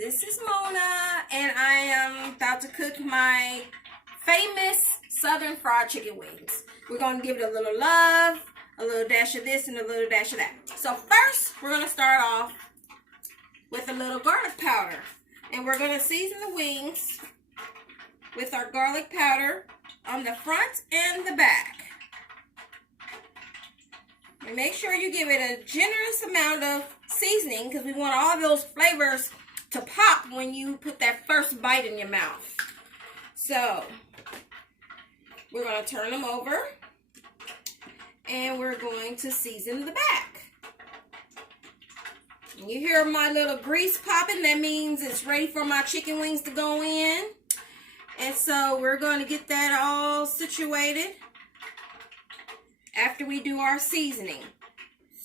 This is Mona, and I am about to cook my famous Southern fried chicken wings. We're going to give it a little love, a little dash of this, and a little dash of that. So first, we're going to start off with a little garlic powder. And we're going to season the wings with our garlic powder on the front and the back. And make sure you give it a generous amount of seasoning because we want all those flavors to pop when you put that first bite in your mouth. So, we're going to turn them over and we're going to season the back. And you hear my little grease popping, that means it's ready for my chicken wings to go in. And so we're going to get that all situated after we do our seasoning.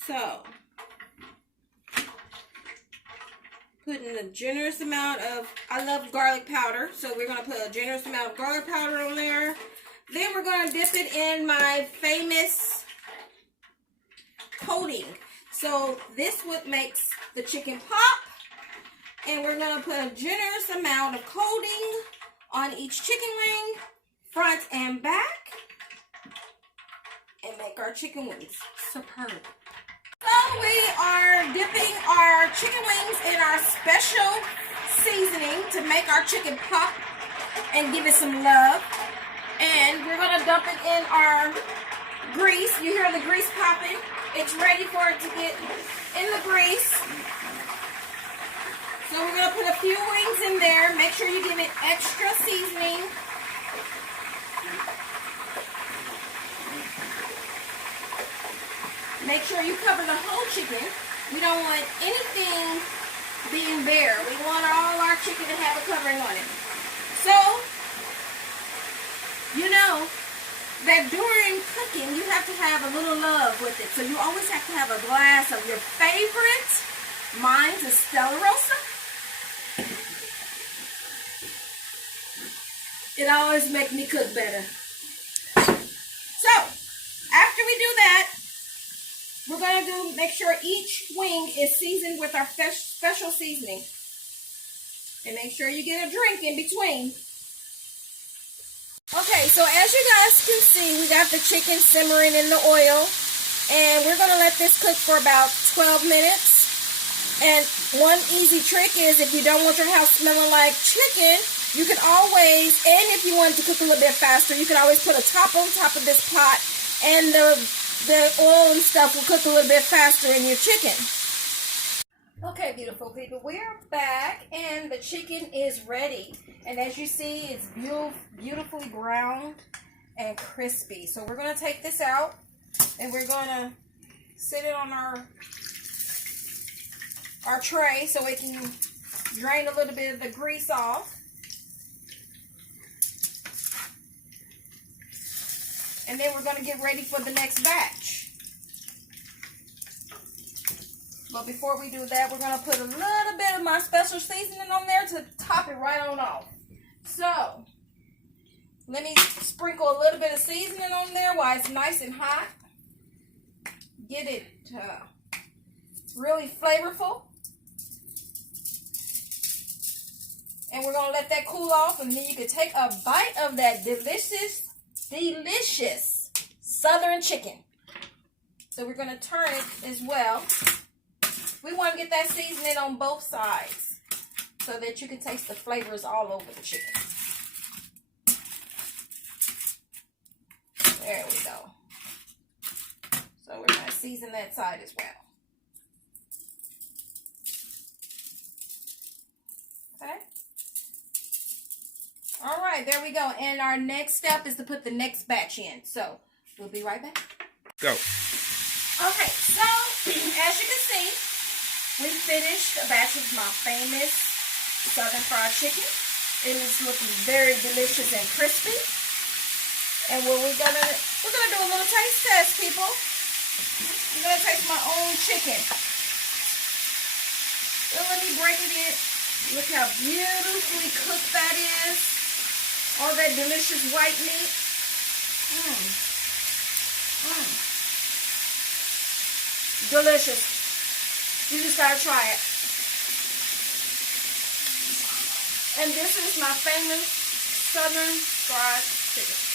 So, putting a generous amount of, I love garlic powder, so we're going to put a generous amount of garlic powder on there. Then we're going to dip it in my famous coating. So this what makes the chicken pop. And we're going to put a generous amount of coating on each chicken wing, front and back, and make our chicken wings superb. So we are dipping our chicken wings in our special seasoning to make our chicken pop and give it some love. And we're going to dump it in our grease. You hear the grease popping. It's ready for it to get in the grease. So we're going to put a few wings in there. Make sure you give it extra seasoning. Make sure you cover the whole chicken. We don't want anything being bare. We want all our chicken to have a covering on it. So, you know that during cooking, you have to have a little love with it. So you always have to have a glass of your favorite. Mine's is Stella Rosa. It always makes me cook better. So, after we do that, we're going to make sure each wing is seasoned with our special seasoning. And make sure you get a drink in between. Okay, so as you guys can see, we got the chicken simmering in the oil. And we're going to let this cook for about 12 minutes. And one easy trick is if you don't want your house smelling like chicken, you can always, and if you want to cook a little bit faster, you can always put a top on top of this pot and the oil and stuff will cook a little bit faster in your chicken. Okay, beautiful people, we're back and the chicken is ready. And as you see, it's beautifully browned and crispy. So we're going to take this out and we're going to sit it on our tray so it can drain a little bit of the grease off. And then we're going to get ready for the next batch. But before we do that, we're going to put a little bit of my special seasoning on there to top it right on off. So, let me sprinkle a little bit of seasoning on there while it's nice and hot. Get it really flavorful. And we're going to let that cool off, and then you can take a bite of that delicious Southern chicken. So we're going to turn it as well. We want to get that seasoning on both sides so that you can taste the flavors all over the chicken. There we go. So we're going to season that side as well. Okay. All right, there we go. And our next step is to put the next batch in. So, we'll be right back. Go. Okay, so, as you can see, we finished a batch of my famous Southern fried chicken. It is looking very delicious and crispy. And what we're gonna do a little taste test, people. I'm gonna taste my own chicken. So let me break it in. Look how beautifully cooked that is. All that delicious white meat. Delicious. You just gotta try it. And this is my famous Southern fried chicken.